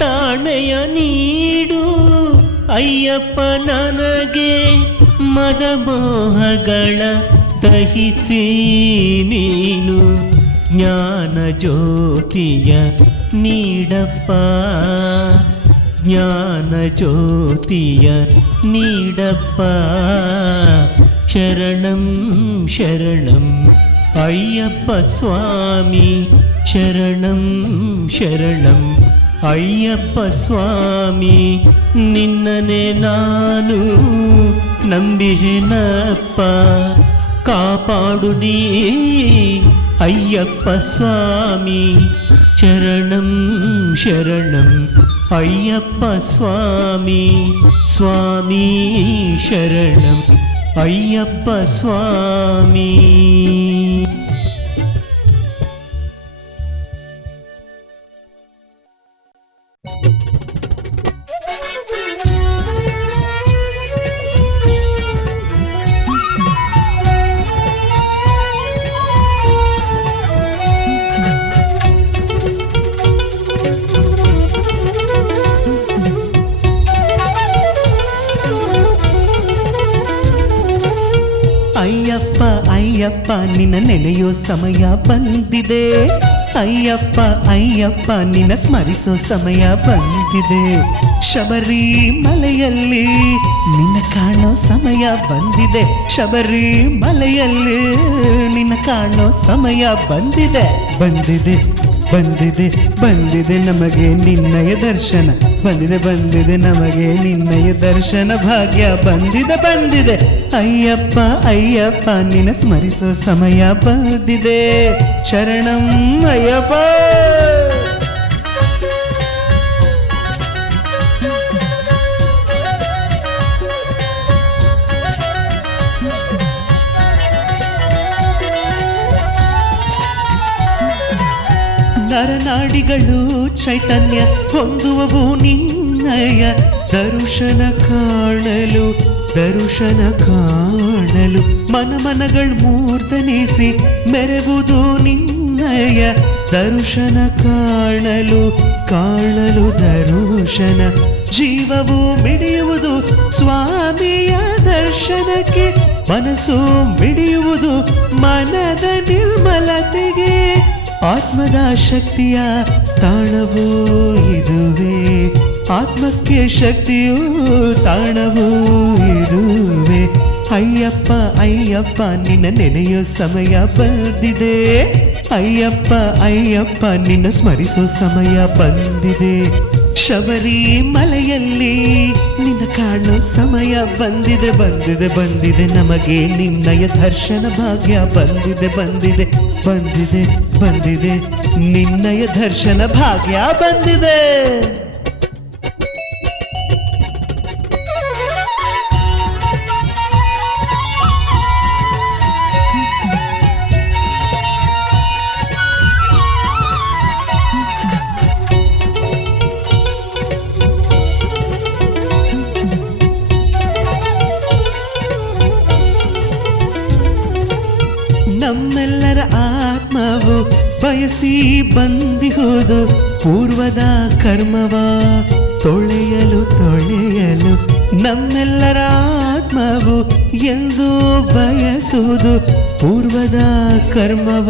ತಾಣೆಯ ನೀಡು ಅಯ್ಯಪ್ಪ ನನಗೆ, ಮದಮೋಹಗಳ ದಹಿಸಿ ನೀನು ಜ್ಞಾನ ಜ್ಯೋತಿಯ ನೀಡಪ್ಪ, ಜ್ಞಾನ ಜ್ಯೋತಿಯ ನೀಡಪ್ಪ. ಶರಣಂ ಶರಣಂ ಅಯ್ಯಪ್ಪ ಸ್ವಾಮಿ, ಶರಣಂ ಶರಣಂ ಅಯ್ಯಪ್ಪ ಸ್ವಾಮಿ, ನಿನ್ನನೆ ನಾನು ನಂಬಿಹೆನಪ್ಪ, ಕಾಪಾಡು ನೀ ಅಯ್ಯಪ್ಪ ಸ್ವಾಮಿ. ಶರಣಂ ಶರಣಂ ಅಯ್ಯಪ್ಪ ಸ್ವಾಮಿ, ಸ್ವಾಮಿ ಶರಣಂ ಅಯ್ಯಪ್ಪ ಸ್ವಾಮಿ. ಅಯ್ಯಪ್ಪ ಅಯ್ಯಪ್ಪ ನಿನ್ನ ನೆನೆಯೋ ಸಮಯ ಬಂದಿದೆ, ಅಯ್ಯಪ್ಪ ಅಯ್ಯಪ್ಪ ನಿನ್ನ ಸ್ಮರಿಸೋ ಸಮಯ ಬಂದಿದೆ. ಶಬರಿ ಮಲೆಯಲ್ಲಿ ನಿನ್ನ ಕಾಣೋ ಸಮಯ ಬಂದಿದೆ, ಶಬರಿ ಮಲೆಯಲ್ಲಿ ನಿನ್ನ ಕಾಣೋ ಸಮಯ ಬಂದಿದೆ. ಬಂದಿದೆ ಬಂದಿದೆ ಬಂದಿದೆ ನಮಗೆ ನಿನ್ನಯ ದರ್ಶನ, ಬಂದಿದೆ ಬಂದಿದೆ ನಮಗೆ ನಿನ್ನಯ ದರ್ಶನ ಭಾಗ್ಯ ಬಂದಿದೆ ಬಂದಿದೆ. ಅಯ್ಯಪ್ಪ ಅಯ್ಯಪ್ಪ ನಿನ್ನ ಸ್ಮರಿಸೋ ಸಮಯ ಬಂದಿದೆ. ಶರಣಂ ಅಯ್ಯಪ್ಪ. ನರನಾಡಿಗಳು ಚೈತನ್ಯ ಹೊಂದುವವು ನಿನ್ನಯ ದರ್ಶನ ಕಾಣಲು, ದರ್ಶನ ಕಾಣಲು. ಮನಮನಗಳು ಮೂರ್ಧನಿಸಿ ಮೆರೆವುದು ನಿನ್ನಯ ದರ್ಶನ ಕಾಣಲು, ಕಾಣಲು ದರ್ಶನ. ಜೀವವು ಮಿಡಿಯುವುದು ಸ್ವಾಮಿಯ ದರ್ಶನಕ್ಕೆ, ಮನಸ್ಸು ಮಿಡಿಯುವುದು ಮನದ ನಿರ್ಮಲತೆಗೆ. ಆತ್ಮದ ಶಕ್ತಿಯ ತಾಣವೂ ಇದುವೆ, ಆತ್ಮಕ್ಕೆ ಶಕ್ತಿಯೂ ತಾಣವೂ ಇದುವೆ. ಅಯ್ಯಪ್ಪ ಅಯ್ಯಪ್ಪ ನಿನ್ನ ನೆನೆಯೋ ಸಮಯ ಬಂದಿದೆ, ಅಯ್ಯಪ್ಪ ಅಯ್ಯಪ್ಪ ನಿನ್ನ ಸ್ಮರಿಸೋ ಸಮಯ ಬಂದಿದೆ. ಶಬರಿ ಮಲೆಯಲ್ಲಿ ನಿನ್ನ ಕಾಣೋ ಸಮಯ ಬಂದಿದೆ ಬಂದಿದೆ ಬಂದಿದೆ ನಮಗೆ ನಿನ್ನಯ ದರ್ಶನ ಭಾಗ್ಯ ಬಂದಿದೆ ಬಂದಿದೆ ಬಂದಿದೆ ಬಂದಿದೆ ನಿನ್ನಯ ದರ್ಶನ ಭಾಗ್ಯ ಬಂದಿದೆ. ನಮ್ಮೆಲ್ಲರ ಆತ್ಮವು ಬಯಸಿ ಬಂದಿಹುದು ಪೂರ್ವದ ಕರ್ಮವ ತೊಳೆಯಲು ತೊಳೆಯಲು. ನಮ್ಮೆಲ್ಲರ ಆತ್ಮವು ಎಂದು ಬಯಸುವುದು ಪೂರ್ವದ ಕರ್ಮವ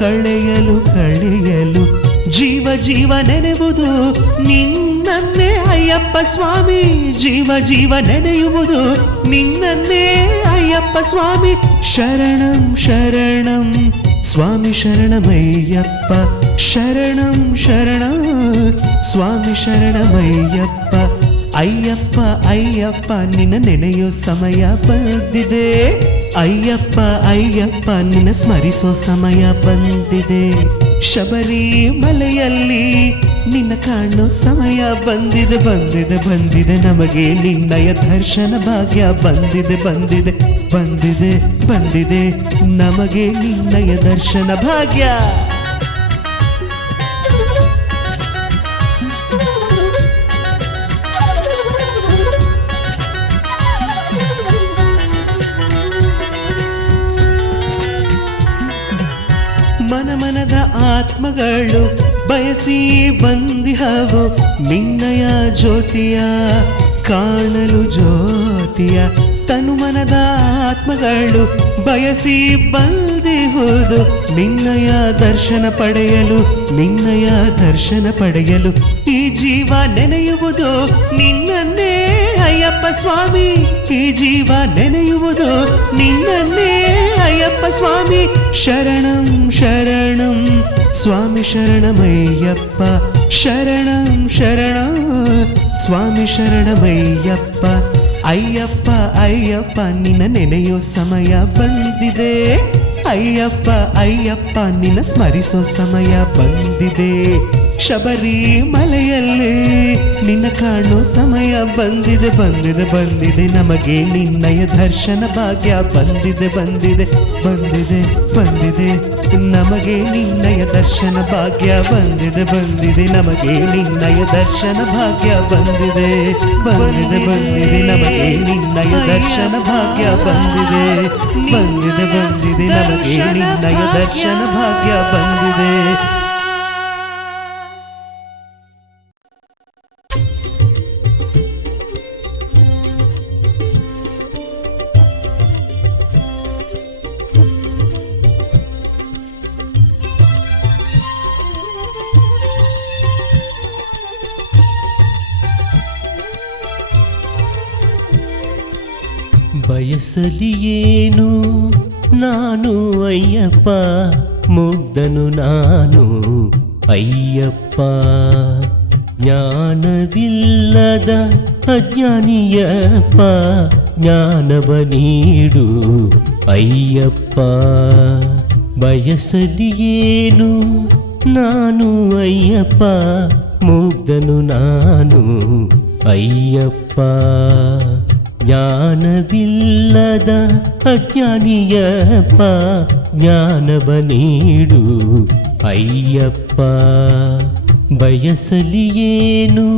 ಕಳೆಯಲು ಕಳೆಯಲು. ಜೀವ ಜೀವ ನೆನೆಯುವುದು ನಿನ್ನನ್ನೇ ಅಯ್ಯಪ್ಪ ಸ್ವಾಮಿ, ಜೀವ ಜೀವ ನೆನೆಯುವುದು ನಿನ್ನನ್ನೇ ಅಯ್ಯಪ್ಪ ಸ್ವಾಮಿ. ಶರಣಂ ಶರಣಂ ಸ್ವಾಮಿ ಶರಣಮಯ್ಯಪ್ಪ, ಶರಣಂ ಶರಣಂ ಸ್ವಾಮಿ ಶರಣಮಯ್ಯಪ್ಪ. ಅಯ್ಯಪ್ಪ ಅಯ್ಯಪ್ಪ ನಿನ್ನ ನೆನೆಯೋ ಸಮಯ ಬಂದಿದೆ, ಅಯ್ಯಪ್ಪ ಅಯ್ಯಪ್ಪ ನಿನ್ನ ಸ್ಮರಿಸೋ ಸಮಯ ಬಂದಿದೆ. ಶಬರಿ ಮಲೆಯಲ್ಲಿ ನಿನ್ನ ಕಾಣೋ ಸಮಯ ಬಂದಿದೆ ಬಂದಿದೆ ಬಂದಿದೆ ನಮಗೆ ನಿನ್ನಯ ದರ್ಶನ ಭಾಗ್ಯ ಬಂದಿದೆ ಬಂದಿದೆ ಬಂದಿದೆ ಬಂದಿದೆ ನಮಗೆ ನಿನ್ನಯ ದರ್ಶನ ಭಾಗ್ಯ. ಮನದ ಆತ್ಮಗಳು ಬಯಸಿ ಬಂದಿಹವು ನಿನ್ನಯ ಜ್ಯೋತಿಯ ಕಾಣಲು ಜ್ಯೋತಿಯ ತನು ಮನದ ಆತ್ಮಗಳು ಬಯಸಿ ಬಂದಿಹುದು ನಿನ್ನಯ ದರ್ಶನ ಪಡೆಯಲು ನಿನ್ನಯ ದರ್ಶನ ಪಡೆಯಲು ಈ ಜೀವ ನೆನೆಯುವುದು ನಿನ್ನನ್ನೇ ಅಯ್ಯಪ್ಪ ಸ್ವಾಮಿ ಈ ಜೀವ ನೆನೆಯುವುದು ನಿನ್ನನ್ನೇ ಅಯ್ಯಪ್ಪ ಸ್ವಾಮಿ ಶರಣಂ ಶರಣಂ ಸ್ವಾಮಿ ಶರಣಮಯ್ಯಪ್ಪ ಶರಣಂ ಶರಣಂ ಸ್ವಾಮಿ ಶರಣಮಯ್ಯಪ್ಪ ಅಯ್ಯಪ್ಪ ಅಯ್ಯಪ್ಪ ನಿನ್ನ ನೆನೆಯೋ ಸಮಯ ಬಂದಿದೆ ಅಯ್ಯಪ್ಪ ಅಯ್ಯಪ್ಪ ನಿನ್ನ ಸ್ಮರಿಸೋ ಸಮಯ ಬಂದಿದೆ ಶಬರಿಮಲೆಯಲ್ಲಿ ನಿನ್ನ ಕಾಣೋ ಸಮಯ ಬಂದಿದೆ ಬಂದಿದೆ ಬಂದಿದೆ ನಮಗೆ ನಿನ್ನಯ ದರ್ಶನ ಭಾಗ್ಯ ಬಂದಿದೆ ಬಂದಿದೆ ಬಂದಿದೆ ಬಂದಿದೆ ನಮಗೆ ನಿನ್ನಯ ದರ್ಶನ ಭಾಗ್ಯ ಬಂದಿದೆ ಬಂದಿದೆ ನಮಗೆ ನಿನ್ನಯ ದರ್ಶನ ಭಾಗ್ಯ ಬಂದಿದೆ ಬಂದಿದೆ ಬಂದಿದೆ ನಮಗೆ ನಿನ್ನಯ ದರ್ಶನ ಭಾಗ್ಯ ಬಂದಿದೆ ಬಂದಿದೆ ಬಂದಿದೆ ನಮಗೆ ನಿನ್ನಯ ದರ್ಶನ ಭಾಗ್ಯ ಬಂದಿದೆ ಬಯಸಲಿಯೇನು ನಾನು ಅಯ್ಯಪ್ಪ ಮುಗ್ಧನು ನಾನು ಅಯ್ಯಪ್ಪ ಜ್ಞಾನವಿಲ್ಲದ ಅಜ್ಞಾನಿಯಪ್ಪ ಜ್ಞಾನವ ನೀಡು ಅಯ್ಯಪ್ಪ ಬಯಸಲಿಯೇನು ನಾನು ಅಯ್ಯಪ್ಪ ಮುಗ್ಧನು ನಾನು ಅಯ್ಯಪ್ಪ ಜ್ಞಾನವಿಲ್ಲದ ಅಜ್ಞಾನಿಯಪ್ಪ ಜ್ಞಾನವ ನೀಡು ಅಯ್ಯಪ್ಪ ಬಯಸಲಿಯೇನು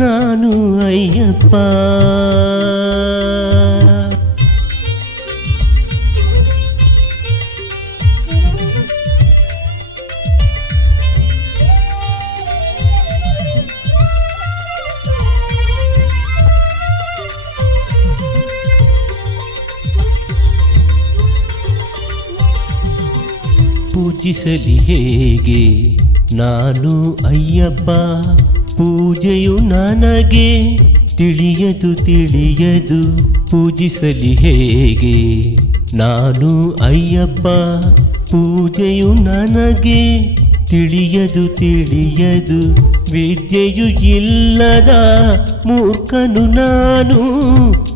ನಾನು ಅಯ್ಯಪ್ಪ ಪೂಜಿಸಲಿ ಹೇಗೆ ನಾನು ಅಯ್ಯಪ್ಪ ಪೂಜೆಯು ನನಗೆ ತಿಳಿಯದು ತಿಳಿಯದು ಪೂಜಿಸಲಿ ಹೇಗೆ ನಾನು ಅಯ್ಯಪ್ಪ ಪೂಜೆಯು ನನಗೆ ತಿಳಿಯದು ತಿಳಿಯದು ವಿದ್ಯೆಯು ಇಲ್ಲದ ಮೂರ್ಖನು ನಾನು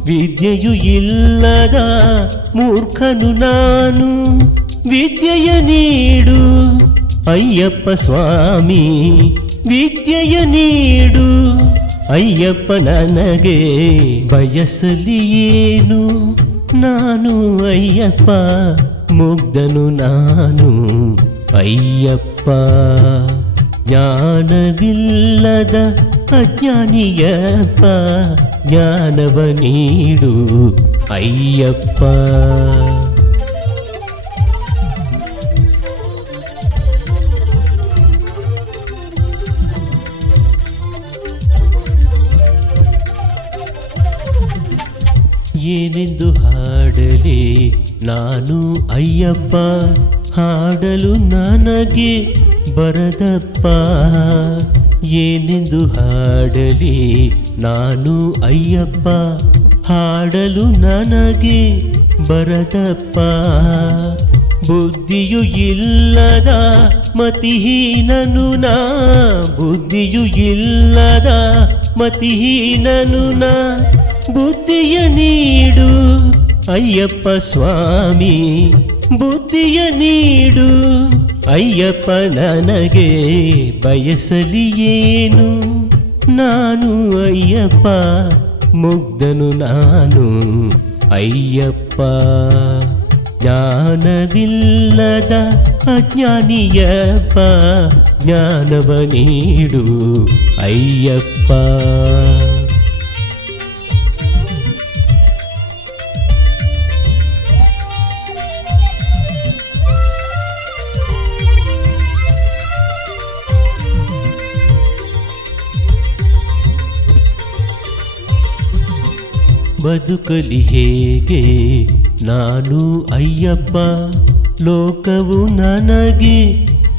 ವಿದ್ಯೆಯು ಇಲ್ಲದ ಮೂರ್ಖನು ನಾನು ವಿದ್ಯೆಯ ನೀಡು ಅಯ್ಯಪ್ಪ ಸ್ವಾಮಿ ವಿದ್ಯೆಯ ನೀಡು ಅಯ್ಯಪ್ಪ ನನಗೆ ಬಯಸಲಿಯೇನು ನಾನು ಅಯ್ಯಪ್ಪ ಮುಗ್ಧನು ನಾನು ಅಯ್ಯಪ್ಪ ಜ್ಞಾನವಿಲ್ಲದ ಅಜ್ಞಾನಿಯಪ್ಪ ಜ್ಞಾನವ ನೀಡು ಅಯ್ಯಪ್ಪ ಏನೆಂದು ಹಾಡಲಿ ನಾನು ಅಯ್ಯಪ್ಪ ಹಾಡಲು ನನಗೆ ಬರದಪ್ಪ ಏನೆಂದು ಹಾಡಲಿ ನಾನು ಅಯ್ಯಪ್ಪ ಹಾಡಲು ನನಗೆ ಬರದಪ್ಪ ಬುದ್ಧಿಯು ಇಲ್ಲದ ಮತಿಹೀನನು ನಾ ಬುದ್ಧಿಯು ಇಲ್ಲದ ಮತಿಹೀನನು ನಾ ಬುದ್ಧಿಯ ನೀಡು ಅಯ್ಯಪ್ಪ ಸ್ವಾಮಿ ಬುದ್ಧಿಯ ನೀಡು ಅಯ್ಯಪ್ಪ ನನಗೆ ಬಯಸಲಿಯೇನು ನಾನು ಅಯ್ಯಪ್ಪ ಮುಗ್ಧನು ನಾನು ಅಯ್ಯಪ್ಪ ಜ್ಞಾನವಿಲ್ಲದ ಅಜ್ಞಾನಿಯಪ್ಪ ಜ್ಞಾನವ ನೀಡು ಅಯ್ಯಪ್ಪ ಬದುಕಲಿ ಹೇಗೆ ನಾನು ಅಯ್ಯಪ್ಪ ಲೋಕವು ನನಗೆ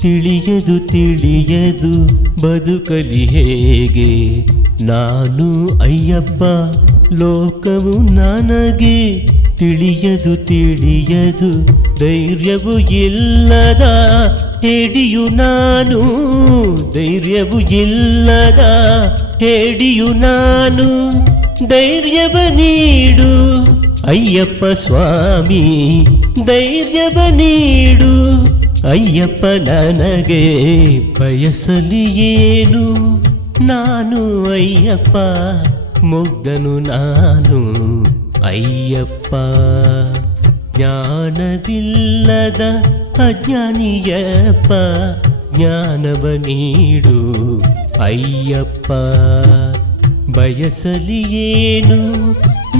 ತಿಳಿಯದು ಬದುಕಲಿ ಹೇಗೆ ನಾನು ಅಯ್ಯಪ್ಪ ಲೋಕವು ನನಗೆ ತಿಳಿಯದು ಧೈರ್ಯವು ಇಲ್ಲದ ಹೇಡಿಯು ನಾನು ಧೈರ್ಯವು ಇಲ್ಲದ ಹೇಡಿಯು ನಾನು ಧೈರ್ಯವ ನೀಡು ಅಯ್ಯಪ್ಪ ಸ್ವಾಮಿ ಧೈರ್ಯವ ನೀಡು ಅಯ್ಯಪ್ಪ ನನಗೆ ಬಯಸಲಿ ಏನು ನಾನು ಅಯ್ಯಪ್ಪ ಮುಗ್ಧನು ನಾನು ಅಯ್ಯಪ್ಪ ಜ್ಞಾನವಿಲ್ಲದ ಅಜ್ಞಾನಿಯಪ್ಪ ಜ್ಞಾನವ ನೀಡು ಅಯ್ಯಪ್ಪ ಬಯಸಲಿ ಏನು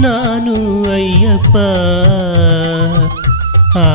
ನಾನು ಅಯ್ಯಪ್ಪ ಆ